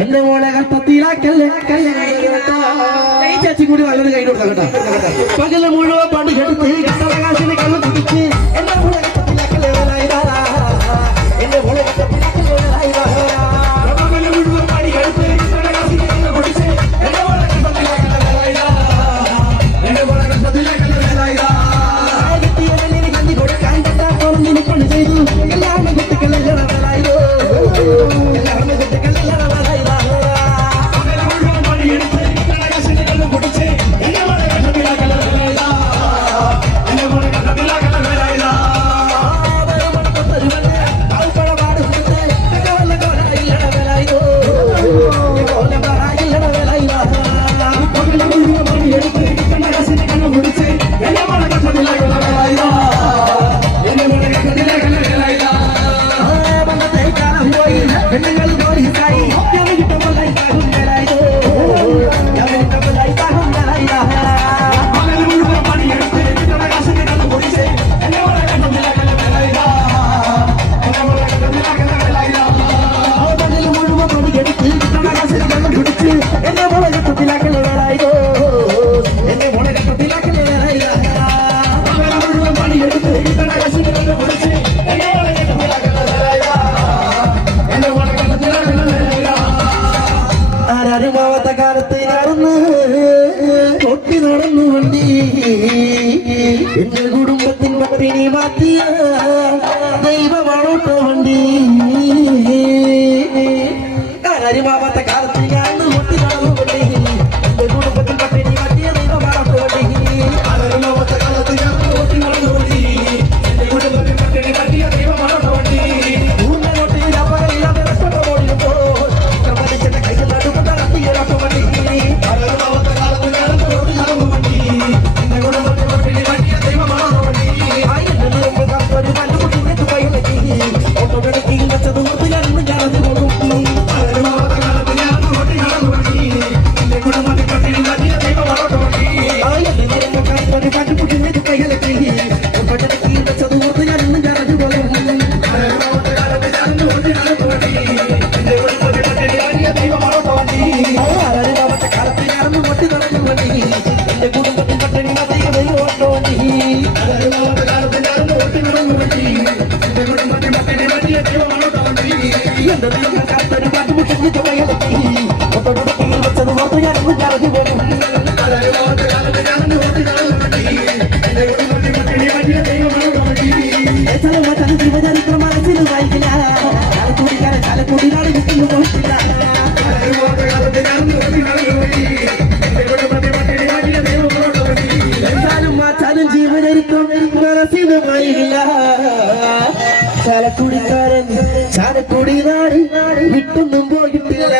എന്റെ മോളെ കത്തത്തിലാക്കല്ലേ ചേച്ചി കൂടി നല്ലൊരു കൈ കൊടുക്കാം കേട്ടോ പകല് മുഴുവൻ പണ്ട് എടുത്ത് കട്ടവകാശിനെ കള്ളു കുടിച്ച് എന്റെ മോളെ இடத்தை நடந்து தொட்டி நடந்து வண்டி. எங்கள் குடும்பத்தின் பட்டினி மாத்திய தெய்வ வளர்த்த வண்டி. அறிமாபத்த காலத்தில் ഒട്ടൊടുത്ത് വെച്ചത് മാത്രം ഞാൻ അറിഞ്ഞു വേണം നിൽക്കും മനസ്സിനുമായില്ല ചാലക്കുടിക്കാരൻ ചാലക്കുടി നാട് വിട്ടൊന്നും പോയിട്ടില്ല.